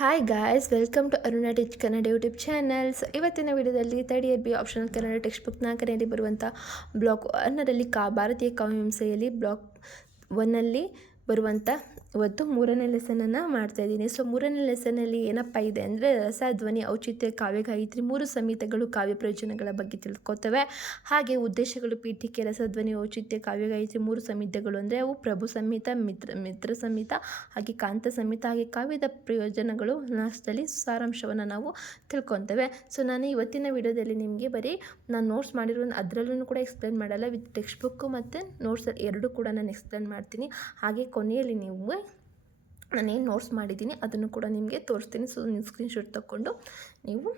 Hi guys, welcome to Aruna teach Kannada YouTube channels. ಇವತ್ತಿನ ವಿಡಿಯೋದಲ್ಲಿ third year B optional Kannada text book 4ರಲ್ಲಿ ಬರುವಂಥ block 1ರಲ್ಲಿ ಭಾರತೀಯ ಕಾವ್ಯಾಂಶೆಯಲ್ಲಿ ಬ್ಲಾಕ್ 1ನಲ್ಲಿ ಬರುವಂಥ ಇವತ್ತು 3ನೇ ಲೆಸನನ್ನು ಮಾಡ್ತಾಯಿದ್ದೀನಿ. ಸೊ 3ನೇ ಲೆಸನಲ್ಲಿ ಏನಪ್ಪ ಇದೆ ಅಂದರೆ ರಸ, ಧ್ವನಿ, ಔಚಿತ್ಯ, ಕಾವ್ಯ ಗಾಯತ್ರಿ 3 ಸಂಹಿತೆಗಳು ಕಾವ್ಯ ಪ್ರಯೋಜನಗಳ ಬಗ್ಗೆ ತಿಳ್ಕೊತವೆ. ಹಾಗೆ ಉದ್ದೇಶಗಳು, ಪೀಠಿಕೆ, ರಸ, ಧ್ವನಿ, ಔಚಿತ್ಯ, ಕಾವ್ಯ ಗಾಯತ್ರಿ 3 ಸಂಹಿತೆಗಳು ಅಂದರೆ ಅವು ಪ್ರಭು ಸಂಹಿತ, ಮಿತ್ರ ಸಂಹಿತ, ಹಾಗೆ ಕಾಂತ ಸಂಹಿತ, ಹಾಗೆ ಕಾವ್ಯದ ಪ್ರಯೋಜನಗಳು ಲಾಸ್ಟಲ್ಲಿ ಸಾರಾಂಶವನ್ನು ನಾವು ತಿಳ್ಕೊತೇವೆ. ಸೊ ನಾನು ಇವತ್ತಿನ ವಿಡಿಯೋದಲ್ಲಿ ನಿಮಗೆ ಬರೀ ನಾನು ನೋಟ್ಸ್ ಮಾಡಿರೋ ಅದರಲ್ಲೂ ಕೂಡ ಎಕ್ಸ್ಪ್ಲೇನ್ ಮಾಡಲ್ಲ, ವಿತ್ ಟೆಕ್ಸ್ಟ್ ಬುಕ್ಕು ಮತ್ತು ನೋಟ್ಸ್ ಎರಡೂ ಕೂಡ ನಾನು ಎಕ್ಸ್ಪ್ಲೇನ್ ಮಾಡ್ತೀನಿ. ಹಾಗೆ ಕೊನೆಯಲ್ಲಿ ನೀವು ನಾನೇನು ನೋಟ್ಸ್ ಮಾಡಿದ್ದೀನಿ ಅದನ್ನು ಕೂಡ ನಿಮಗೆ ತೋರಿಸ್ತೀನಿ. ಸೊ ನೀವು ಸ್ಕ್ರೀನ್ಶಾಟ್ ತಗೊಂಡು ನೀವು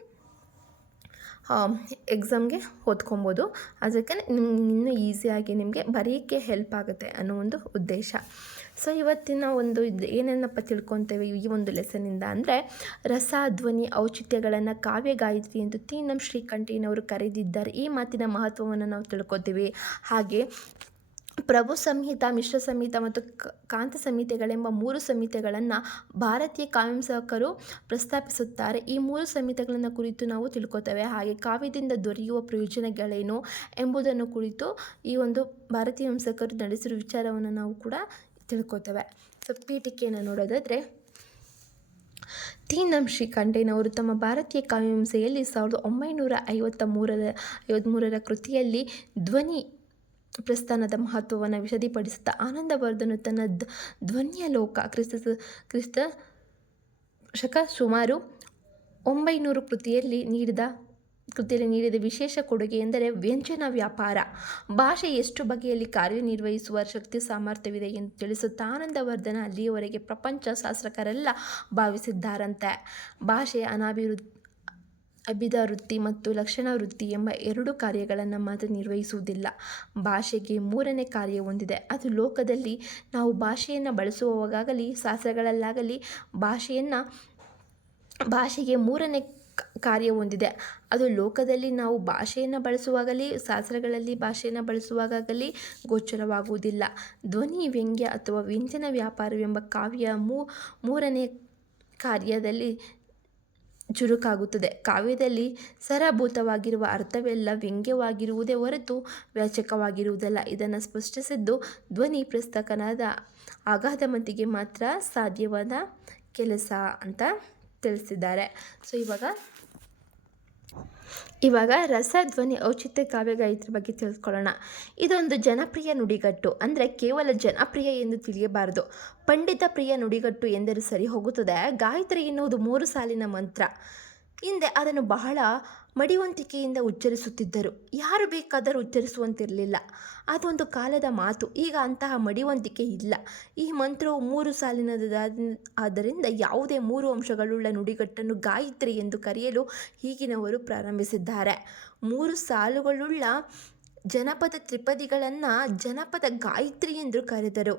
ಎಕ್ಸಾಮ್ಗೆ ಓದ್ಕೊಬೋದು. ಅದಕ್ಕೆ ಇನ್ನೂ ಈಸಿಯಾಗಿ ನಿಮಗೆ ಬರೆಯೋಕ್ಕೆ ಹೆಲ್ಪ್ ಆಗುತ್ತೆ ಅನ್ನೋ ಒಂದು ಉದ್ದೇಶ. ಸೊ ಇವತ್ತಿನ ಒಂದು ಏನೇನಪ್ಪ ತಿಳ್ಕೊತೇವೆ ಈ ಒಂದು ಲೆಸನಿಂದ ಅಂದರೆ, ರಸ, ಧ್ವನಿ, ಔಚಿತ್ಯಗಳನ್ನು ಕಾವ್ಯ ಗಾಯತ್ರಿ ಎಂದು ತೀನಂ ಶ್ರೀಕಂಠಯ್ಯನವರು ಕರೆದಿದ್ದಾರೆ. ಈ ಮಾತಿನ ಮಹತ್ವವನ್ನು ನಾವು ತಿಳ್ಕೊತೀವಿ. ಹಾಗೆ ಪ್ರಭು ಸಂಹಿತ, ಮಿಶ್ರ ಸಂಹಿತ ಮತ್ತು ಕಾಂತ ಸಂಹಿತೆಗಳೆಂಬ 3 ಸಂಹಿತೆಗಳನ್ನು ಭಾರತೀಯ ಕಾವ್ಯಾಂಶಕರು ಪ್ರಸ್ತಾಪಿಸುತ್ತಾರೆ. ಈ 3 ಸಂಹಿತೆಗಳನ್ನು ಕುರಿತು ನಾವು ತಿಳ್ಕೊತೇವೆ. ಹಾಗೆ ಕಾವ್ಯದಿಂದ ದೊರೆಯುವ ಪ್ರಯೋಜನಗಳೇನು ಎಂಬುದನ್ನು ಕುರಿತು ಈ ಒಂದು ಭಾರತೀಯ ವಂಶಕರು ನಡೆಸಿರುವ ವಿಚಾರವನ್ನು ನಾವು ಕೂಡ ತಿಳ್ಕೊತೇವೆ. ಸೊ ಪೀಠಿಕೆಯನ್ನು ನೋಡೋದಾದರೆ, ತೀನಂ ಶ್ರೀಕಂಠಯ್ಯನವರು ತಮ್ಮ ಭಾರತೀಯ ಕಾವ್ಯಮೀಮಾಂಸೆಯಲ್ಲಿ 1953ರ ಕೃತಿಯಲ್ಲಿ ಧ್ವನಿ ಪ್ರಸ್ಥಾನದ ಮಹತ್ವವನ್ನು ವಿಶದೀಪಡಿಸುತ್ತಾ, ಆನಂದವರ್ಧನು ತನ್ನ ಧ್ವನಿಯ ಲೋಕ ಕ್ರಿಸ್ತ ಶಕ ಸುಮಾರು 900 ಕೃತಿಯಲ್ಲಿ ನೀಡಿದ ವಿಶೇಷ ಕೊಡುಗೆ ಎಂದರೆ ವ್ಯಂಜನ ವ್ಯಾಪಾರ. ಭಾಷೆ ಎಷ್ಟು ಬಗೆಯಲ್ಲಿ ಕಾರ್ಯನಿರ್ವಹಿಸುವ ಶಕ್ತಿ ಸಾಮರ್ಥ್ಯವಿದೆ ಎಂದು ತಿಳಿಸುತ್ತಾ, ಆನಂದವರ್ಧನ ಅಲ್ಲಿಯವರೆಗೆ ಪ್ರಪಂಚ ಶಾಸ್ತ್ರಕರೆಲ್ಲ ಭಾವಿಸಿದ್ದಾರಂತೆ. ಭಾಷೆಯ ಅಭಿಧ ವೃತ್ತಿ ಮತ್ತು ಲಕ್ಷಣ ವೃತ್ತಿ ಎಂಬ 2 ಕಾರ್ಯಗಳನ್ನು ಮಾತ್ರ ನಿರ್ವಹಿಸುವುದಿಲ್ಲ. ಭಾಷೆಗೆ 3ನೇ ಕಾರ್ಯ ಹೊಂದಿದೆ. ಅದು ಲೋಕದಲ್ಲಿ ನಾವು ಭಾಷೆಯನ್ನು ಬಳಸುವಾಗಲಿ ಶಾಸ್ತ್ರಗಳಲ್ಲಾಗಲಿ ಭಾಷೆಗೆ 3ನೇ ಕಾರ್ಯ ಹೊಂದಿದೆ. ಅದು ಲೋಕದಲ್ಲಿ ನಾವು ಭಾಷೆಯನ್ನು ಬಳಸುವಾಗಲಿ ಶಾಸ್ತ್ರಗಳಲ್ಲಿ ಭಾಷೆಯನ್ನು ಬಳಸುವಾಗಲಿ ಗೋಚರವಾಗುವುದಿಲ್ಲ. ಧ್ವನಿ, ವ್ಯಂಗ್ಯ ಅಥವಾ ವ್ಯಂಜನ ವ್ಯಾಪಾರವೆಂಬ ಕಾವ್ಯ 3ನೇ ಕಾರ್ಯದಲ್ಲಿ ಚುರುಕಾಗುತ್ತದೆ. ಕಾವ್ಯದಲ್ಲಿ ಸರಭೂತವಾಗಿರುವ ಅರ್ಥವೆಲ್ಲ ವ್ಯಂಗ್ಯವಾಗಿರುವುದೇ ಹೊರತು ವಾಚಕವಾಗಿರುವುದಲ್ಲ. ಇದನ್ನು ಸ್ಪಷ್ಟಿಸಿದ್ದು ಧ್ವನಿ ಪ್ರಸ್ತಕನಾದ ಅಗಾಧಮತಿಗೆ ಮಾತ್ರ ಸಾಧ್ಯವಾದ ಕೆಲಸ ಅಂತ ತಿಳಿಸಿದ್ದಾರೆ. ಸೊ ಇವಾಗ ರಸ, ಧ್ವನಿ, ಔಚಿತ್ಯ, ಕಾವ್ಯ ಗಾಯತ್ರಿ ಬಗ್ಗೆ ತಿಳ್ಕೊಳ್ಳೋಣ. ಇದೊಂದು ಜನಪ್ರಿಯ ನುಡಿಗಟ್ಟು. ಅಂದರೆ ಕೇವಲ ಜನಪ್ರಿಯ ಎಂದು ತಿಳಿಯಬಾರದು, ಪಂಡಿತ ಪ್ರಿಯ ನುಡಿಗಟ್ಟು ಎಂದರೆ ಸರಿ ಹೋಗುತ್ತದೆ. ಗಾಯತ್ರಿ ಎನ್ನುವುದು 3 ಸಾಲಿನ ಮಂತ್ರ. ಹಿಂದೆ ಅದನ್ನು ಬಹಳ ಮಡಿವಂತಿಕೆಯಿಂದ ಉಚ್ಚರಿಸುತ್ತಿದ್ದರು. ಯಾರು ಬೇಕಾದರೂ ಉಚ್ಚರಿಸುವಂತಿರಲಿಲ್ಲ. ಅದೊಂದು ಕಾಲದ ಮಾತು. ಈಗ ಅಂತಹ ಮಡಿವಂತಿಕೆ ಇಲ್ಲ. ಈ ಮಂತ್ರವು 3 ಆದ್ದರಿಂದ ಯಾವುದೇ 3 ಅಂಶಗಳುಳ್ಳ ನುಡಿಗಟ್ಟನ್ನು ಗಾಯತ್ರಿ ಎಂದು ಕರೆಯಲು ಈಗಿನವರು ಪ್ರಾರಂಭಿಸಿದ್ದಾರೆ. 3 ಸಾಲುಗಳುಳ್ಳ ಜನಪದ ತ್ರಿಪದಿಗಳನ್ನು ಜನಪದ ಗಾಯತ್ರಿ ಎಂದು ಕರೆದರು.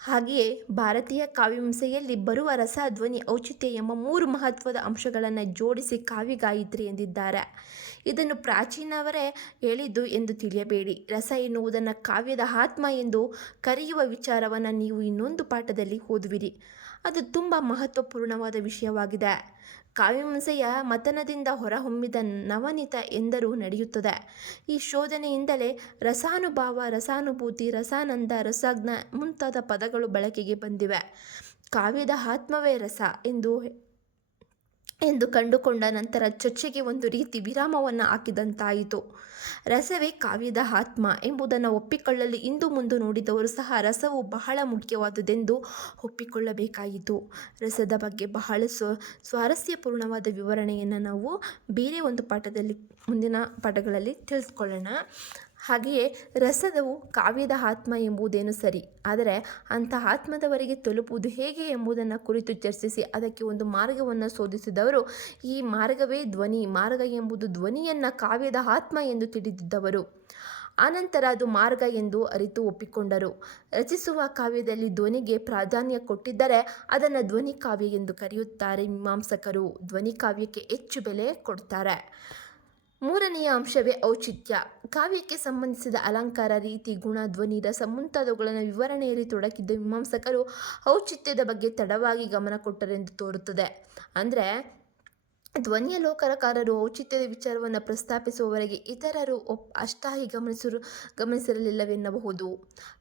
ಹಾಗೆಯೇ ಭಾರತೀಯ ಕಾವ್ಯಮೀಮಾಂಸೆಯಲ್ಲಿ ಬರುವ ರಸ, ಧ್ವನಿ, ಔಚಿತ್ಯ ಎಂಬ 3 ಮಹತ್ವದ ಅಂಶಗಳನ್ನು ಜೋಡಿಸಿ ಕಾವ್ಯ ಗಾಯತ್ರಿ ಎಂದಿದ್ದಾರೆ. ಇದನ್ನು ಪ್ರಾಚೀನವರೇ ಹೇಳಿದ್ದು ಎಂದು ತಿಳಿಯಬೇಡಿ. ರಸ ಎನ್ನುವುದನ್ನು ಕಾವ್ಯದ ಆತ್ಮ ಎಂದು ಕರೆಯುವ ವಿಚಾರವನ್ನು ನೀವು ಇನ್ನೊಂದು ಪಾಠದಲ್ಲಿ ಓದುವಿರಿ. ಅದು ತುಂಬ ಮಹತ್ವಪೂರ್ಣವಾದ ವಿಷಯವಾಗಿದೆ. ಕಾವ್ಯಮೀಮಾಂಸೆಯ ಮಥನದಿಂದ ಹೊರಹೊಮ್ಮಿದ ನವನೀತ ಎಂದರೂ ನಡೆಯುತ್ತದೆ. ಈ ಶೋಧನೆಯಿಂದಲೇ ರಸಾನುಭಾವ, ರಸಾನುಭೂತಿ, ರಸಾನಂದ, ರಸಜ್ಞ ಮುಂತಾದ ಪದಗಳು ಬಳಕೆಗೆ ಬಂದಿವೆ. ಕಾವ್ಯದ ಆತ್ಮವೇ ರಸ ಎಂದು ಕಂಡುಕೊಂಡ ನಂತರ ಚರ್ಚೆಗೆ ಒಂದು ರೀತಿ ವಿರಾಮವನ್ನು ಹಾಕಿದಂತಾಯಿತು. ರಸವೇ ಕಾವ್ಯದ ಆತ್ಮ ಎಂಬುದನ್ನು ಒಪ್ಪಿಕೊಳ್ಳಲು ಇಂದು ಮುಂದೆ ನೋಡಿದವರು ಸಹ ರಸವು ಬಹಳ ಮುಖ್ಯವಾದುದೆಂದು ಒಪ್ಪಿಕೊಳ್ಳಬೇಕಾಯಿತು. ರಸದ ಬಗ್ಗೆ ಬಹಳ ಸ್ವಾರಸ್ಯಪೂರ್ಣವಾದ ವಿವರಣೆಯನ್ನು ನಾವು ಬೇರೆ ಒಂದು ಮುಂದಿನ ಪಾಠಗಳಲ್ಲಿ ತಿಳಿದುಕೊಳ್ಳೋಣ. ಹಾಗೆಯೇ ರಸದವು ಕಾವ್ಯದ ಆತ್ಮ ಎಂಬುದೇನು ಸರಿ, ಆದರೆ ಅಂಥ ಆತ್ಮದವರೆಗೆ ತಲುಪುವುದು ಹೇಗೆ ಎಂಬುದನ್ನು ಕುರಿತು ಚರ್ಚಿಸಿ ಅದಕ್ಕೆ ಒಂದು ಮಾರ್ಗವನ್ನು ಶೋಧಿಸಿದವರು. ಈ ಮಾರ್ಗವೇ ಧ್ವನಿ ಮಾರ್ಗ ಎಂಬುದು ಧ್ವನಿಯನ್ನು ಕಾವ್ಯದ ಆತ್ಮ ಎಂದು ತಿಳಿದಿದ್ದವರು ಆನಂತರ ಅದು ಮಾರ್ಗ ಎಂದು ಅರಿತು ಒಪ್ಪಿಕೊಂಡರು. ರಚಿಸುವ ಕಾವ್ಯದಲ್ಲಿ ಧ್ವನಿಗೆ ಪ್ರಾಧಾನ್ಯ ಕೊಟ್ಟಿದ್ದರೆ ಅದನ್ನು ಧ್ವನಿ ಕಾವ್ಯ ಎಂದು ಕರೆಯುತ್ತಾರೆ ಮೀಮಾಂಸಕರು. ಧ್ವನಿ ಕಾವ್ಯಕ್ಕೆ ಹೆಚ್ಚು ಬೆಲೆ ಕೊಡ್ತಾರೆ. ಮೂರನೆಯ ಅಂಶವೇ ಔಚಿತ್ಯ. ಕಾವ್ಯಕ್ಕೆ ಸಂಬಂಧಿಸಿದ ಅಲಂಕಾರ, ರೀತಿ, ಗುಣ, ಧ್ವನಿ, ರಸ ಮುಂತಾದವುಗಳನ್ನು ವಿವರಣೆಯಲ್ಲಿ ತೊಡಗಿದ್ದ ಮೀಮಾಂಸಕರು ಔಚಿತ್ಯದ ಬಗ್ಗೆ ತಡವಾಗಿ ಗಮನ ಕೊಟ್ಟರೆಂದು ತೋರುತ್ತದೆ. ಅಂದರೆ ಧ್ವನ್ಯಾಲೋಕಕಾರರು ಔಚಿತ್ಯದ ವಿಚಾರವನ್ನು ಪ್ರಸ್ತಾಪಿಸುವವರೆಗೆ ಇತರರು ಅಷ್ಟಾಗಿ ಗಮನಿಸಿರಲಿಲ್ಲವೆನ್ನಬಹುದು.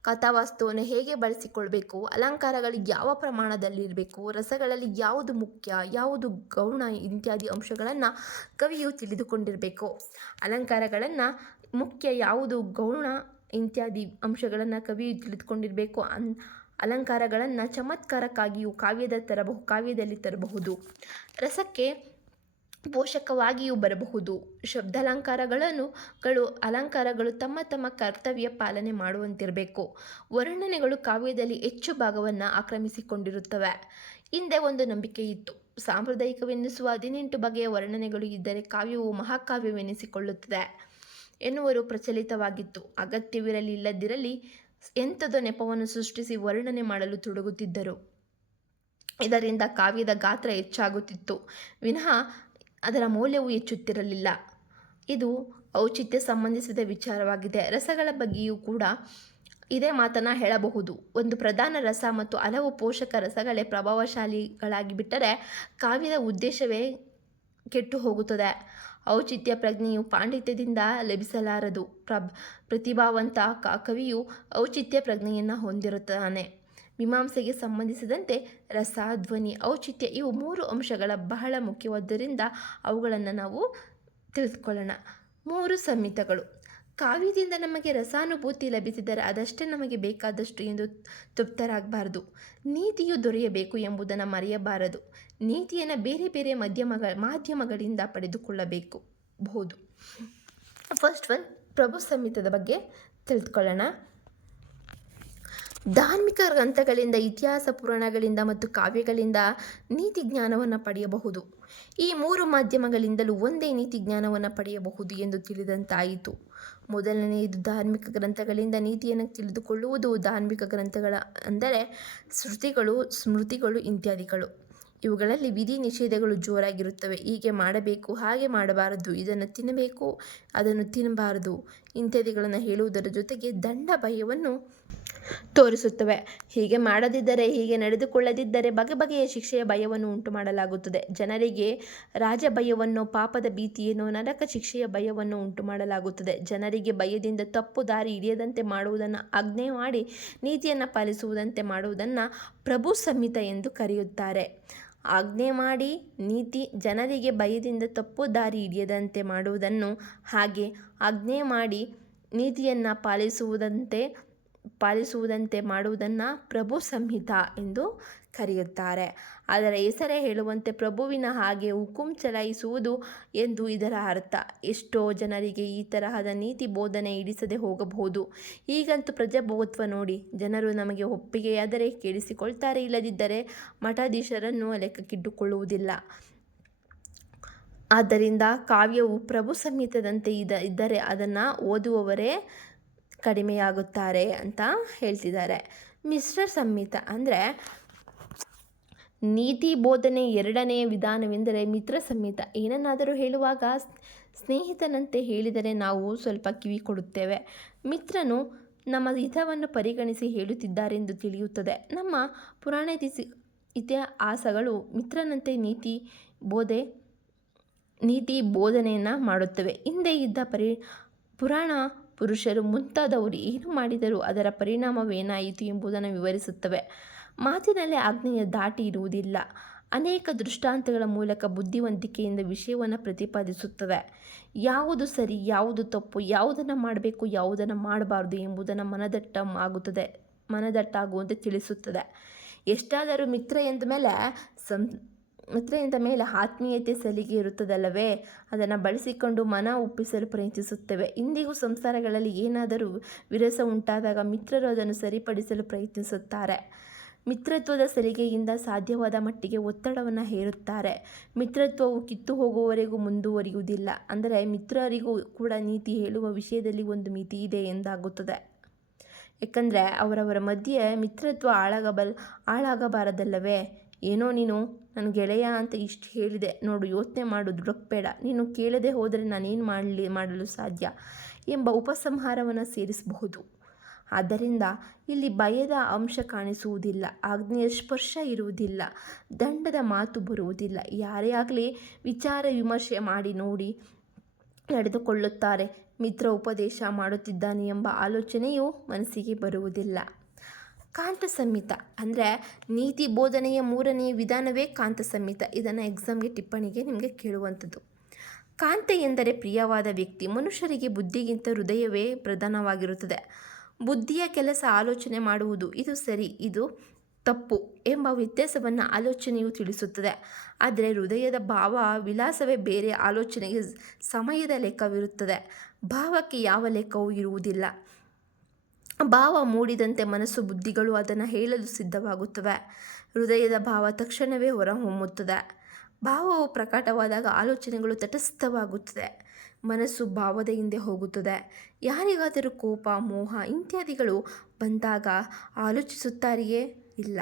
ಕಥಾವಸ್ತುವನ್ನು ಹೇಗೆ ಬಳಸಿಕೊಳ್ಬೇಕು, ಅಲಂಕಾರಗಳು ಯಾವ ಪ್ರಮಾಣದಲ್ಲಿರಬೇಕು, ರಸಗಳಲ್ಲಿ ಯಾವುದು ಮುಖ್ಯ, ಯಾವುದು ಗೌಣ ಇತ್ಯಾದಿ ಅಂಶಗಳನ್ನು ಕವಿಯು ತಿಳಿದುಕೊಂಡಿರಬೇಕು. ಅಲಂಕಾರಗಳನ್ನು ಮುಖ್ಯ, ಯಾವುದು ಗೌಣ ಇತ್ಯಾದಿ ಅಂಶಗಳನ್ನು ಕವಿಯು ತಿಳಿದುಕೊಂಡಿರಬೇಕು. ಅಲಂಕಾರಗಳನ್ನು ಚಮತ್ಕಾರಕ್ಕಾಗಿಯೂ ಕಾವ್ಯದಲ್ಲಿ ತರಬಹುದು. ರಸಕ್ಕೆ ಪೋಷಕವಾಗಿಯೂ ಬರಬಹುದು. ಅಲಂಕಾರಗಳು ತಮ್ಮ ತಮ್ಮ ಕರ್ತವ್ಯ ಪಾಲನೆ ಮಾಡುವಂತಿರಬೇಕು. ವರ್ಣನೆಗಳು ಕಾವ್ಯದಲ್ಲಿ ಹೆಚ್ಚು ಭಾಗವನ್ನು ಆಕ್ರಮಿಸಿಕೊಂಡಿರುತ್ತವೆ. ಹಿಂದೆ ಒಂದು ನಂಬಿಕೆ ಇತ್ತು. ಸಾಂಪ್ರದಾಯಿಕವೆನ್ನಿಸುವ 18 ಬಗೆಯ ವರ್ಣನೆಗಳು ಇದ್ದರೆ ಕಾವ್ಯವು ಮಹಾಕಾವ್ಯವೆನಿಸಿಕೊಳ್ಳುತ್ತದೆ ಎನ್ನುವರು ಪ್ರಚಲಿತವಾಗಿತ್ತು. ಅಗತ್ಯವಿರಲಿ ಎಂಥದೋ ನೆಪವನ್ನು ಸೃಷ್ಟಿಸಿ ವರ್ಣನೆ ಮಾಡಲು ತೊಡಗುತ್ತಿದ್ದರು. ಇದರಿಂದ ಕಾವ್ಯದ ಗಾತ್ರ ಹೆಚ್ಚಾಗುತ್ತಿತ್ತು ವಿನಃ ಅದರ ಮೌಲ್ಯವು ಹೆಚ್ಚುತ್ತಿರಲಿಲ್ಲ. ಇದು ಔಚಿತ್ಯ ಸಂಬಂಧಿಸಿದ ವಿಚಾರವಾಗಿದೆ. ರಸಗಳ ಬಗ್ಗೆಯೂ ಕೂಡ ಇದೇ ಮಾತನ್ನು ಹೇಳಬಹುದು. ಒಂದು ಪ್ರಧಾನ ರಸ ಮತ್ತು ಹಲವು ಪೋಷಕ ರಸಗಳೇ ಪ್ರಭಾವಶಾಲಿಗಳಾಗಿ ಬಿಟ್ಟರೆ ಕಾವ್ಯದ ಉದ್ದೇಶವೇ ಕೆಟ್ಟು ಹೋಗುತ್ತದೆ. ಔಚಿತ್ಯ ಪ್ರಜ್ಞೆಯು ಪಾಂಡಿತ್ಯದಿಂದ ಲಭಿಸಲಾರದು. ಪ್ರತಿಭಾವಂತ ಕವಿಯು ಔಚಿತ್ಯ ಪ್ರಜ್ಞೆಯನ್ನು ಹೊಂದಿರುತ್ತಾನೆ. ಮೀಮಾಂಸೆಗೆ ಸಂಬಂಧಿಸಿದಂತೆ ರಸ, ಧ್ವನಿ, ಔಚಿತ್ಯ ಇವು 3 ಅಂಶಗಳ ಬಹಳ ಮುಖ್ಯವಾದ್ದರಿಂದ ಅವುಗಳನ್ನು ನಾವು ತಿಳಿದುಕೊಳ್ಳೋಣ. 3 ಸಂಹಿತಗಳು. ಕಾವ್ಯದಿಂದ ನಮಗೆ ರಸಾನುಭೂತಿ ಲಭಿಸಿದರೆ ಅದಷ್ಟೇ ನಮಗೆ ಬೇಕಾದಷ್ಟು ಎಂದು ತೃಪ್ತರಾಗಬಾರದು. ನೀತಿಯು ದೊರೆಯಬೇಕು ಎಂಬುದನ್ನು ಮರೆಯಬಾರದು. ನೀತಿಯನ್ನು ಬೇರೆ ಬೇರೆ ಮಾಧ್ಯಮಗಳಿಂದ ಪಡೆದುಕೊಳ್ಳಬಹುದು. ಫಸ್ಟ್ ಒನ್, ಪ್ರಭು ಸಂಹಿತದ ಬಗ್ಗೆ ತಿಳಿದುಕೊಳ್ಳೋಣ. ಧಾರ್ಮಿಕ ಗ್ರಂಥಗಳಿಂದ, ಇತಿಹಾಸ ಪುರಾಣಗಳಿಂದ ಮತ್ತು ಕಾವ್ಯಗಳಿಂದ ನೀತಿ ಜ್ಞಾನವನ್ನು ಪಡೆಯಬಹುದು. ಈ 3 ಮಾಧ್ಯಮಗಳಿಂದಲೂ ಒಂದೇ ನೀತಿ ಜ್ಞಾನವನ್ನು ಪಡೆಯಬಹುದು ಎಂದು ತಿಳಿದಂತಾಯಿತು. ಮೊದಲನೆಯದು ಧಾರ್ಮಿಕ ಗ್ರಂಥಗಳಿಂದ ನೀತಿಯನ್ನು ತಿಳಿದುಕೊಳ್ಳುವುದು. ಧಾರ್ಮಿಕ ಗ್ರಂಥಗಳ ಅಂದರೆ ಶ್ರುತಿಗಳು, ಸ್ಮೃತಿಗಳು ಇತ್ಯಾದಿಗಳು. ಇವುಗಳಲ್ಲಿ ವಿಧಿ ನಿಷೇಧಗಳು ಜೋರಾಗಿರುತ್ತವೆ. ಹೀಗೆ ಮಾಡಬೇಕು, ಹಾಗೆ ಮಾಡಬಾರದು, ಇದನ್ನು ತಿನ್ನಬೇಕು, ಅದನ್ನು ತಿನ್ನಬಾರದು ಇತ್ಯಾದಿಗಳನ್ನು ಹೇಳುವುದರ ಜೊತೆಗೆ ದಂಡ ಭಯವನ್ನು ತೋರಿಸುತ್ತವೆ. ಹೀಗೆ ಮಾಡದಿದ್ದರೆ, ಹೀಗೆ ನಡೆದುಕೊಳ್ಳದಿದ್ದರೆ ಬಗೆ ಬಗೆಯ ಶಿಕ್ಷೆಯ ಭಯವನ್ನು ಉಂಟು ಮಾಡಲಾಗುತ್ತದೆ. ಜನರಿಗೆ ರಾಜಭಯವನ್ನೋ, ಪಾಪದ ಭೀತಿಯೇನೋ, ನರಕ ಶಿಕ್ಷೆಯ ಭಯವನ್ನು ಉಂಟು ಮಾಡಲಾಗುತ್ತದೆ. ಜನರಿಗೆ ಭಯದಿಂದ ತಪ್ಪು ದಾರಿ ಹಿಡಿಯದಂತೆ ಮಾಡುವುದನ್ನು ಆಜ್ಞೆ ಮಾಡಿ ನೀತಿಯನ್ನು ಪಾಲಿಸುವಂತೆ ಮಾಡುವುದನ್ನು ಪ್ರಭು ಸಂಹಿತ ಎಂದು ಕರೆಯುತ್ತಾರೆ. ಆಜ್ಞೆ ಮಾಡಿ ಜನರಿಗೆ ಭಯದಿಂದ ತಪ್ಪು ದಾರಿ ಹಿಡಿಯದಂತೆ ಮಾಡುವುದನ್ನು ಹಾಗೆ ಆಜ್ಞೆ ಮಾಡಿ ನೀತಿಯನ್ನು ಪಾಲಿಸುವುದಂತೆ ಮಾಡುವುದನ್ನು ಪ್ರಭು ಸಂಹಿತ ಎಂದು ಕರೆಯುತ್ತಾರೆ. ಅದರ ಹೆಸರೇ ಹೇಳುವಂತೆ ಪ್ರಭುವಿನ ಹಾಗೆ ಹುಕುಂ ಚಲಾಯಿಸುವುದು ಎಂದು ಇದರ ಅರ್ಥ. ಎಷ್ಟೋ ಜನರಿಗೆ ಈ ತರಹದ ನೀತಿ ಬೋಧನೆ ಹಿಡಿಸದೆ ಹೋಗಬಹುದು. ಈಗಂತೂ ಪ್ರಜಾಪ್ರಭುತ್ವ ನೋಡಿ. ಜನರು ನಮಗೆ ಒಪ್ಪಿಗೆಯಾದರೆ ಕೇಳಿಸಿಕೊಳ್ತಾರೆ, ಇಲ್ಲದಿದ್ದರೆ ಮಠಾಧೀಶರನ್ನು ಲೆಕ್ಕಕ್ಕಿಟ್ಟುಕೊಳ್ಳುವುದಿಲ್ಲ. ಆದ್ದರಿಂದ ಕಾವ್ಯವು ಪ್ರಭು ಸಂಹಿತದಂತೆ ಇದ್ದರೆ ಅದನ್ನು ಓದುವವರೇ ಕಡಿಮೆಯಾಗುತ್ತಾರೆ ಅಂತ ಹೇಳ್ತಿದ್ದಾರೆ. ಮಿಶ್ರ ಸಂಹಿತ ಅಂದರೆ ನೀತಿ ಬೋಧನೆ. ಎರಡನೆಯ ವಿಧಾನವೆಂದರೆ ಮಿತ್ರ ಸಂಹಿತ. ಏನನ್ನಾದರೂ ಹೇಳುವಾಗ ಸ್ನೇಹಿತನಂತೆ ಹೇಳಿದರೆ ನಾವು ಸ್ವಲ್ಪ ಕಿವಿ ಕೊಡುತ್ತೇವೆ. ಮಿತ್ರನು ನಮ್ಮ ಹಿತವನ್ನು ಪರಿಗಣಿಸಿ ಹೇಳುತ್ತಿದ್ದಾರೆಂದು ತಿಳಿಯುತ್ತದೆ. ನಮ್ಮ ಪುರಾಣ ಇತಿಹಾಸಗಳು ಮಿತ್ರನಂತೆ ನೀತಿ ಬೋಧನೆಯನ್ನು ಮಾಡುತ್ತವೆ. ಹಿಂದೆ ಇದ್ದ ಪುರಾಣ ಪುರುಷರು ಮುಂತಾದವರು ಏನು ಮಾಡಿದರೂ ಅದರ ಪರಿಣಾಮವೇನಾಯಿತು ಎಂಬುದನ್ನು ವಿವರಿಸುತ್ತವೆ. ಮಾತಿನಲ್ಲಿ ಆಜ್ಞೆಯ ದಾಟಿ ಇರುವುದಿಲ್ಲ. ಅನೇಕ ದೃಷ್ಟಾಂತಗಳ ಮೂಲಕ ಬುದ್ಧಿವಂತಿಕೆಯಿಂದ ವಿಷಯವನ್ನು ಪ್ರತಿಪಾದಿಸುತ್ತವೆ. ಯಾವುದು ಸರಿ, ಯಾವುದು ತಪ್ಪು, ಯಾವುದನ್ನು ಮಾಡಬೇಕು, ಯಾವುದನ್ನು ಮಾಡಬಾರದು ಎಂಬುದನ್ನು ಮನದಟ್ಟಾಗುವಂತೆ ತಿಳಿಸುತ್ತದೆ. ಎಷ್ಟಾದರೂ ಮಿತ್ರ ಎಂದ ಮೇಲೆ ಆತ್ಮೀಯತೆ, ಸಲಿಗೆ ಇರುತ್ತದಲ್ಲವೇ? ಅದನ್ನು ಬಳಸಿಕೊಂಡು ಮನ ಒಪ್ಪಿಸಲು ಪ್ರಯತ್ನಿಸುತ್ತೇವೆ. ಇಂದಿಗೂ ಸಂಸಾರಗಳಲ್ಲಿ ಏನಾದರೂ ವಿರಸ ಉಂಟಾದಾಗ ಮಿತ್ರರು ಅದನ್ನು ಸರಿಪಡಿಸಲು ಪ್ರಯತ್ನಿಸುತ್ತಾರೆ. ಮಿತ್ರತ್ವದ ಸಲಿಗೆಯಿಂದ ಸಾಧ್ಯವಾದ ಮಟ್ಟಿಗೆ ಒತ್ತಡವನ್ನು ಹೇರುತ್ತಾರೆ. ಮಿತ್ರತ್ವವು ಕಿತ್ತು ಹೋಗುವವರೆಗೂ ಮುಂದುವರಿಯುವುದಿಲ್ಲ. ಅಂದರೆ ಮಿತ್ರರಿಗೂ ಕೂಡ ನೀತಿ ಹೇಳುವ ವಿಷಯದಲ್ಲಿ ಒಂದು ಮಿತಿ ಇದೆ ಎಂದಾಗುತ್ತದೆ. ಏಕೆಂದರೆ ಅವರವರ ಮಧ್ಯೆ ಮಿತ್ರತ್ವ ಹಾಳಾಗಬಾರದಲ್ಲವೇ ಏನೋ ನೀನು ನನ್ನ ಗೆಳೆಯ ಅಂತ ಇಷ್ಟು ಹೇಳಿದೆ ನೋಡು, ಯೋಚನೆ ಮಾಡು, ದುಡುಕ್ಬೇಡ, ನೀನು ಕೇಳದೆ ಹೋದರೆ ನಾನೇನು ಮಾಡಲು ಸಾಧ್ಯ ಎಂಬ ಉಪಸಂಹಾರವನ್ನು ಸೇರಿಸಬಹುದು. ಆದ್ದರಿಂದ ಇಲ್ಲಿ ಭಯದ ಅಂಶ ಕಾಣಿಸುವುದಿಲ್ಲ, ಆಜ್ಞೆಯ ಸ್ಪರ್ಶ ಇರುವುದಿಲ್ಲ, ದಂಡದ ಮಾತು ಬರುವುದಿಲ್ಲ. ಯಾರೇ ಆಗಲಿ ವಿಚಾರ ವಿಮರ್ಶೆ ಮಾಡಿ ನೋಡಿ ನಡೆದುಕೊಳ್ಳುತ್ತಾರೆ. ಮಿತ್ರ ಉಪದೇಶ ಮಾಡುತ್ತಿದ್ದಾನೆ ಎಂಬ ಆಲೋಚನೆಯು ಮನಸ್ಸಿಗೆ ಬರುವುದಿಲ್ಲ. ಕಾಂತ ಸಂಹಿತ ಅಂದರೆ ನೀತಿ ಬೋಧನೆಯ 3ನೇ ವಿಧಾನವೇ ಕಾಂತ ಸಂಹಿತ. ಇದನ್ನು ಎಕ್ಸಾಮ್ಗೆ ಟಿಪ್ಪಣಿಗೆ ನಿಮಗೆ ಕೇಳುವಂಥದ್ದು. ಕಾಂತ ಎಂದರೆ ಪ್ರಿಯವಾದ ವ್ಯಕ್ತಿ. ಮನುಷ್ಯರಿಗೆ ಬುದ್ಧಿಗಿಂತ ಹೃದಯವೇ ಪ್ರಧಾನವಾಗಿರುತ್ತದೆ. ಬುದ್ಧಿಯ ಕೆಲಸ ಆಲೋಚನೆ ಮಾಡುವುದು, ಇದು ಸರಿ, ಇದು ತಪ್ಪು ಎಂಬ ವ್ಯತ್ಯಾಸವನ್ನು ಆಲೋಚನೆಯು ತಿಳಿಸುತ್ತದೆ. ಆದರೆ ಹೃದಯದ ಭಾವ ವಿಲಾಸವೇ ಬೇರೆ. ಆಲೋಚನೆಗೆ ಸಮಯದ ಲೆಕ್ಕವಿರುತ್ತದೆ, ಭಾವಕ್ಕೆ ಯಾವ ಲೆಕ್ಕವೂ ಇರುವುದಿಲ್ಲ. ಭಾವ ಮೂಡಿದಂತೆ ಮನಸ್ಸು ಬುದ್ಧಿಗಳು ಅದನ್ನು ಹೇಳಲು ಸಿದ್ಧವಾಗುತ್ತವೆ. ಹೃದಯದ ಭಾವ ತಕ್ಷಣವೇ ಹೊರಹೊಮ್ಮುತ್ತದೆ. ಭಾವವು ಪ್ರಕಟವಾದಾಗ ಆಲೋಚನೆಗಳು ತಟಸ್ಥವಾಗುತ್ತದೆ. ಮನಸ್ಸು ಭಾವದ ಹಿಂದೆ ಹೋಗುತ್ತದೆ. ಯಾರಿಗಾದರೂ ಕೋಪ, ಮೋಹ ಇತ್ಯಾದಿಗಳು ಬಂದಾಗ ಆಲೋಚಿಸುತ್ತಾರೆಯೇ? ಇಲ್ಲ.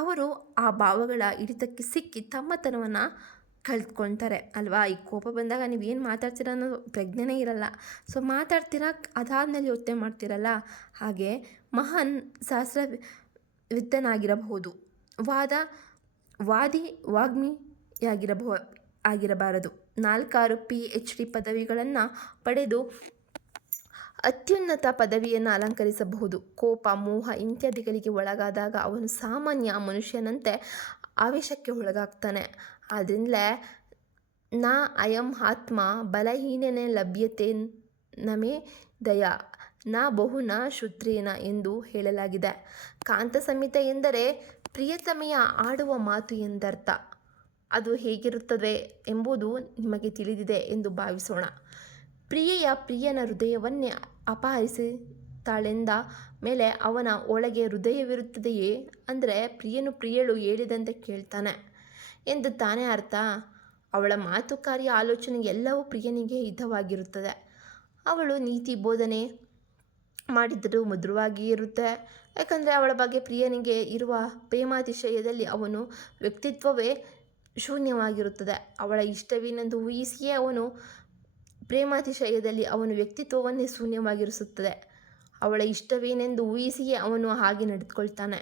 ಅವರು ಆ ಭಾವಗಳ ಹಿಡಿತಕ್ಕೆ ಸಿಕ್ಕಿ ತಮ್ಮತನವನ್ನು ಕಳೆದುಕೊಳ್ತಾರೆ ಅಲ್ವಾ. ಈ ಕೋಪ ಬಂದಾಗ ನೀವು ಏನು ಮಾತಾಡ್ತೀರ ಅನ್ನೋದು ಪ್ರಜ್ಞೆನೇ ಇರಲ್ಲ. ಸೊ ಮಾತಾಡ್ತೀರಾ, ಅದಾದಮೇಲೆ ಯೋಚನೆ ಮಾಡ್ತೀರಲ್ಲ. ಹಾಗೆ ಮಹಾನ್ ಶಾಸ್ತ್ರವಿತ್ತನಾಗಿರಬಹುದು, ಆಗಿರಬಾರದು. 4-6 PhD ಪದವಿಗಳನ್ನು ಪಡೆದು ಅತ್ಯುನ್ನತ ಪದವಿಯನ್ನು ಅಲಂಕರಿಸಬಹುದು. ಕೋಪ, ಮೋಹ ಇತ್ಯಾದಿಗಳಿಗೆ ಒಳಗಾದಾಗ ಅವನು ಸಾಮಾನ್ಯ ಮನುಷ್ಯನಂತೆ ಆವೇಶಕ್ಕೆ ಒಳಗಾಗ್ತಾನೆ. ಆದ್ದರಿಂದಲೇ ನಾ ಅಯಂ ಆತ್ಮ ಬಲಹೀನೇನ ಲಭ್ಯತೆ ನಮೇ ದಯಾ ನಾ ಬಹುನ ಶೂದ್ರೇನ ಎಂದು ಹೇಳಲಾಗಿದೆ. ಕಾಂತ ಸಂಹಿತೆ ಎಂದರೆ ಪ್ರಿಯತಮೆಯ ಆಡುವ ಮಾತು ಎಂದರ್ಥ. ಅದು ಹೇಗಿರುತ್ತದೆ ಎಂಬುದು ನಿಮಗೆ ತಿಳಿದಿದೆ ಎಂದು ಭಾವಿಸೋಣ. ಪ್ರಿಯನ ಹೃದಯವನ್ನೇ ಅಪಹರಿಸುತ್ತಾಳೆಂದ ಮೇಲೆ ಅವನ ಒಳಗೆ ಹೃದಯವಿರುತ್ತದೆಯೇ? ಅಂದರೆ ಪ್ರಿಯಳು ಹೇಳಿದಂತೆ ಕೇಳ್ತಾನೆ ಎಂದು ತಾನೇ ಅರ್ಥ. ಅವಳ ಮಾತು, ಕಾರ್ಯ, ಆಲೋಚನೆ ಎಲ್ಲವೂ ಪ್ರಿಯನಿಗೆ ಹಿತವಾಗಿರುತ್ತದೆ. ಅವಳು ನೀತಿ ಬೋಧನೆ ಮಾಡಿದರೂ ಮಧುರವಾಗಿ ಇರುತ್ತೆ. ಯಾಕಂದರೆ ಅವಳ ಬಗ್ಗೆ ಪ್ರಿಯನಿಗೆ ಇರುವ ಪ್ರೇಮಾತಿಶಯದಲ್ಲಿ ಅವನ ವ್ಯಕ್ತಿತ್ವವೇ ಶೂನ್ಯವಾಗಿರುತ್ತದೆ. ಅವಳ ಇಷ್ಟವೇನೆಂದು ಊಹಿಸಿಯೇ ಅವನು ಪ್ರೇಮಾತಿಶಯದಲ್ಲಿ ಅವನ ವ್ಯಕ್ತಿತ್ವವನ್ನೇ ಶೂನ್ಯವಾಗಿರಿಸುತ್ತದೆ. ಅವಳ ಇಷ್ಟವೇನೆಂದು ಊಹಿಸಿಯೇ ಅವನು ಹಾಗೆ ನಡೆದುಕೊಳ್ತಾನೆ.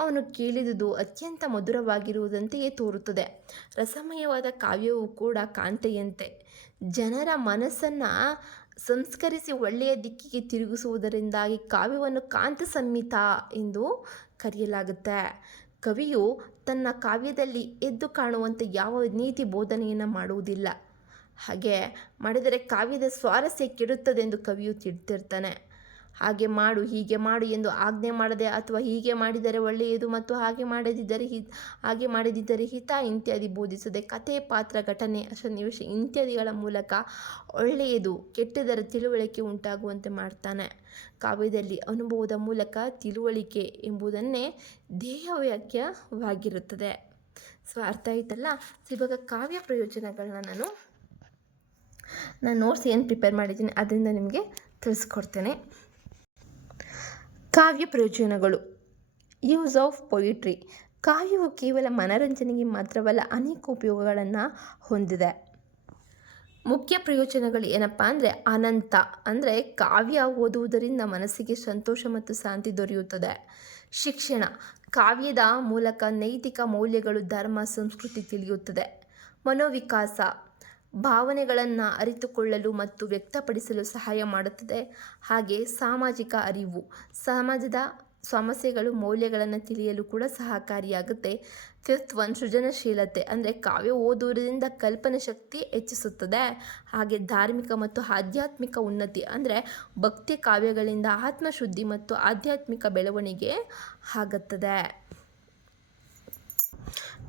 ಅವನು ಕೇಳಿದುದು ಅತ್ಯಂತ ಮಧುರವಾಗಿರುವುದಂತೆಯೇ ತೋರುತ್ತದೆ. ರಸಮಯವಾದ ಕಾವ್ಯವೂ ಕೂಡ ಕಾಂತೆಯಂತೆ ಜನರ ಮನಸ್ಸನ್ನು ಸಂಸ್ಕರಿಸಿ ಒಳ್ಳೆಯ ದಿಕ್ಕಿಗೆ ತಿರುಗಿಸುವುದರಿಂದಾಗಿ ಕಾವ್ಯವನ್ನು ಕಾಂತ ಸಂಹಿತ ಎಂದು ಕರೆಯಲಾಗುತ್ತೆ. ಕವಿಯು ತನ್ನ ಕಾವ್ಯದಲ್ಲಿ ಎದ್ದು ಕಾಣುವಂತೆ ಯಾವ ನೀತಿ ಬೋಧನೆಯನ್ನು ಮಾಡುವುದಿಲ್ಲ. ಹಾಗೆ ಮಾಡಿದರೆ ಕಾವ್ಯದ ಸ್ವಾರಸ್ಯ ಕೆಡುತ್ತದೆ ಎಂದು ಕವಿಯು ತಿಳಿದಿರ್ತಾನೆ. ಹಾಗೆ ಮಾಡು, ಹೀಗೆ ಮಾಡು ಎಂದು ಆಜ್ಞೆ ಮಾಡದೆ, ಅಥವಾ ಹೀಗೆ ಮಾಡಿದರೆ ಒಳ್ಳೆಯದು ಮತ್ತು ಹಾಗೆ ಮಾಡದಿದ್ದರೆ ಹಿತ ಇತ್ಯಾದಿ ಬೋಧಿಸದೆ, ಕಥೆ, ಪಾತ್ರ, ಘಟನೆ, ಸನ್ನಿವೇಶ ಇತ್ಯಾದಿಗಳ ಮೂಲಕ ಒಳ್ಳೆಯದು ಕೆಟ್ಟದರ ತಿಳುವಳಿಕೆ ಉಂಟಾಗುವಂತೆ ಮಾಡ್ತಾನೆ. ಕಾವ್ಯದಲ್ಲಿ ಅನುಭವದ ಮೂಲಕ ತಿಳುವಳಿಕೆ ಎಂಬುದನ್ನೇ ಧ್ಯೇಯವಾಕ್ಯವಾಗಿರುತ್ತದೆ. ಸೊ ಅರ್ಥ ಆಯ್ತಲ್ಲ. ಇವಾಗ ಕಾವ್ಯ ಪ್ರಯೋಜನಗಳನ್ನ ನಾನು ನೋಟ್ಸ್ ಏನು ಪ್ರಿಪೇರ್ ಮಾಡಿದ್ದೀನಿ ಅದರಿಂದ ನಿಮಗೆ ತಿಳಿಸ್ಕೊಡ್ತೇನೆ. ಕಾವ್ಯ ಪ್ರಯೋಜನಗಳು. Use of poetry. ಕಾವ್ಯವು ಕೇವಲ ಮನರಂಜನೆಗೆ ಮಾತ್ರವಲ್ಲ, ಅನೇಕ ಉಪಯೋಗಗಳನ್ನು ಹೊಂದಿದೆ. ಮುಖ್ಯ ಪ್ರಯೋಜನಗಳು ಏನಪ್ಪ ಅಂದರೆ ಅನಂತ. ಅಂದರೆ ಕಾವ್ಯ ಓದುವುದರಿಂದ ಮನಸ್ಸಿಗೆ ಸಂತೋಷ ಮತ್ತು ಶಾಂತಿ ದೊರೆಯುತ್ತದೆ. ಶಿಕ್ಷಣ. ಕಾವ್ಯದ ಮೂಲಕ ನೈತಿಕ ಮೌಲ್ಯಗಳು, ಧರ್ಮ, ಸಂಸ್ಕೃತಿ ತಿಳಿಯುತ್ತದೆ. ಮನೋವಿಕಾಸ. ಭಾವನೆಗಳನ್ನು ಅರಿತುಕೊಳ್ಳಲು ಮತ್ತು ವ್ಯಕ್ತಪಡಿಸಲು ಸಹಾಯ ಮಾಡುತ್ತದೆ. ಹಾಗೆ ಸಾಮಾಜಿಕ ಅರಿವು. ಸಮಾಜದ ಸಮಸ್ಯೆಗಳು, ಮೌಲ್ಯಗಳನ್ನು ತಿಳಿಯಲು ಕೂಡ ಸಹಕಾರಿಯಾಗುತ್ತೆ. 5th ಒನ್ ಸೃಜನಶೀಲತೆ. ಅಂದರೆ ಕಾವ್ಯ ಓದುವುದರಿಂದ ಕಲ್ಪನೆ ಶಕ್ತಿ ಹೆಚ್ಚಿಸುತ್ತದೆ. ಹಾಗೆ ಧಾರ್ಮಿಕ ಮತ್ತು ಆಧ್ಯಾತ್ಮಿಕ ಉನ್ನತಿ. ಅಂದರೆ ಭಕ್ತಿ ಕಾವ್ಯಗಳಿಂದ ಆತ್ಮಶುದ್ಧಿ ಮತ್ತು ಆಧ್ಯಾತ್ಮಿಕ ಬೆಳವಣಿಗೆ ಆಗುತ್ತದೆ.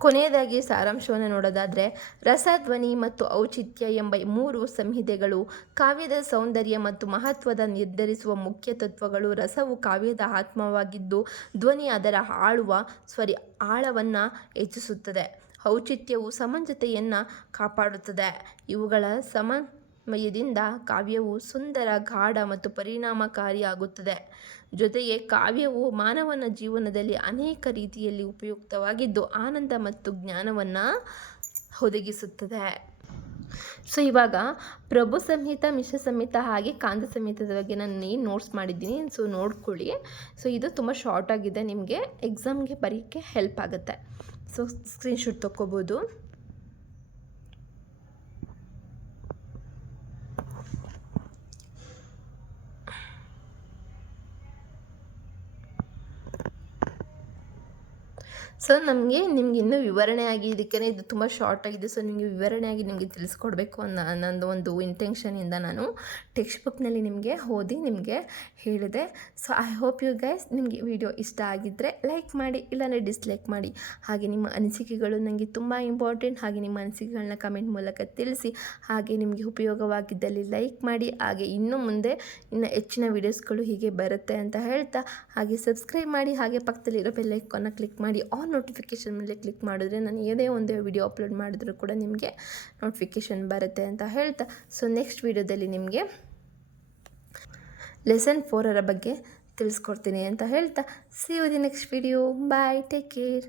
ಕೊನೆಯದಾಗಿ ಸಾರಾಂಶವನ್ನು ನೋಡೋದಾದರೆ, ರಸ, ಧ್ವನಿ ಮತ್ತು ಔಚಿತ್ಯ ಎಂಬ 3 ಸಂಹಿತೆಗಳು ಕಾವ್ಯದ ಸೌಂದರ್ಯ ಮತ್ತು ಮಹತ್ವದ ನಿರ್ಧರಿಸುವ ಮುಖ್ಯ ತತ್ವಗಳು. ರಸವು ಕಾವ್ಯದ ಆತ್ಮವಾಗಿದ್ದು, ಧ್ವನಿ ಅದರ ಆಳವನ್ನು ಹೆಚ್ಚಿಸುತ್ತದೆ. ಔಚಿತ್ಯವು ಸಮಂಜಸತೆಯನ್ನು ಕಾಪಾಡುತ್ತದೆ. ಇವುಗಳ ಸಮನ್ವಯದಿಂದ ಕಾವ್ಯವು ಸುಂದರ, ಗಾಢ ಮತ್ತು ಪರಿಣಾಮಕಾರಿಯಾಗುತ್ತದೆ. ಜೊತೆಗೆ ಕಾವ್ಯವು ಮಾನವನ ಜೀವನದಲ್ಲಿ ಅನೇಕ ರೀತಿಯಲ್ಲಿ ಉಪಯುಕ್ತವಾಗಿದ್ದು ಆನಂದ ಮತ್ತು ಜ್ಞಾನವನ್ನು ಒದಗಿಸುತ್ತದೆ. ಸೊ ಇವಾಗ ಪ್ರಭು ಸಂಹಿತ, ಮಿಶ್ರ ಸಂಹಿತ ಹಾಗೆ ಕಾಂತ ಸಂಹಿತದ ಬಗ್ಗೆ ನಾನು ನೋಟ್ಸ್ ಮಾಡಿದ್ದೀನಿ. ಸೊ ನೋಡ್ಕೊಳ್ಳಿ. ಸೊ ಇದು ತುಂಬ ಶಾರ್ಟ್ ಆಗಿದೆ, ನಿಮಗೆ ಎಕ್ಸಾಮ್ಗೆ ಬರೆಯೋಕ್ಕೆ ಹೆಲ್ಪ್ ಆಗುತ್ತೆ. ಸೊ ಸ್ಕ್ರೀನ್ಶಾಟ್ ತೊಗೋಬೋದು. ಸೊ ನಿಮಗೆ ಇನ್ನೂ ವಿವರಣೆಯಾಗಿ ಇದಕ್ಕೆ ಇದು ತುಂಬ ಶಾರ್ಟ್ ಆಗಿದೆ. ಸೊ ನಿಮಗೆ ವಿವರಣೆಯಾಗಿ ನಿಮಗೆ ತಿಳಿಸ್ಕೊಡ್ಬೇಕು ಅನ್ನೋ ಒಂದು ಇಂಟೆನ್ಷನಿಂದ ನಾನು ಟೆಕ್ಸ್ಟ್ ಬುಕ್ನಲ್ಲಿ ನಿಮಗೆ ಓದಿ ನಿಮಗೆ ಹೇಳಿದೆ. So I hope you guys ನಿಮಗೆ ವಿಡಿಯೋ ಇಷ್ಟ ಆಗಿದ್ದರೆ ಲೈಕ್ ಮಾಡಿ, ಇಲ್ಲಾಂದರೆ ಡಿಸ್ಲೈಕ್ ಮಾಡಿ. ಹಾಗೆ ನಿಮ್ಮ ಅನಿಸಿಕೆಗಳು ನನಗೆ ತುಂಬ ಇಂಪಾರ್ಟೆಂಟ್. ಹಾಗೆ ನಿಮ್ಮ ಅನಿಸಿಕೆಗಳನ್ನ ಕಮೆಂಟ್ ಮೂಲಕ ತಿಳಿಸಿ. ಹಾಗೆ ನಿಮಗೆ ಉಪಯೋಗವಾಗಿದ್ದಲ್ಲಿ ಲೈಕ್ ಮಾಡಿ. ಹಾಗೆ ಇನ್ನು ಮುಂದೆ ಹೆಚ್ಚಿನ ವೀಡಿಯೋಸ್ಗಳು ಹೀಗೆ ಬರುತ್ತೆ ಅಂತ ಹೇಳ್ತಾ, ಹಾಗೆ ಸಬ್ಸ್ಕ್ರೈಬ್ ಮಾಡಿ. ಹಾಗೆ ಪಕ್ಕದಲ್ಲಿರೋ ಬೆಲ್ ಐಕಾನ್ನ ಕ್ಲಿಕ್ ಮಾಡಿ. ಆಲ್ ನೋಟಿಫಿಕೇಷನ್ ಮೇಲೆ ಕ್ಲಿಕ್ ಮಾಡಿದ್ರೆ ನಾನು ಏನೇ ಒಂದು ವಿಡಿಯೋ ಅಪ್ಲೋಡ್ ಮಾಡಿದ್ರೂ ಕೂಡ ನಿಮಗೆ ನೋಟಿಫಿಕೇಷನ್ ಬರುತ್ತೆ ಅಂತ ಹೇಳ್ತಾ, ಸೊ ನೆಕ್ಸ್ಟ್ ವಿಡಿಯೋದಲ್ಲಿ ನಿಮಗೆ ಲೆಸನ್ 4 ಬಗ್ಗೆ ತಿಳಿಸ್ಕೊಡ್ತೀನಿ ಅಂತ ಹೇಳ್ತಾ, see you the next video. Bye, take care.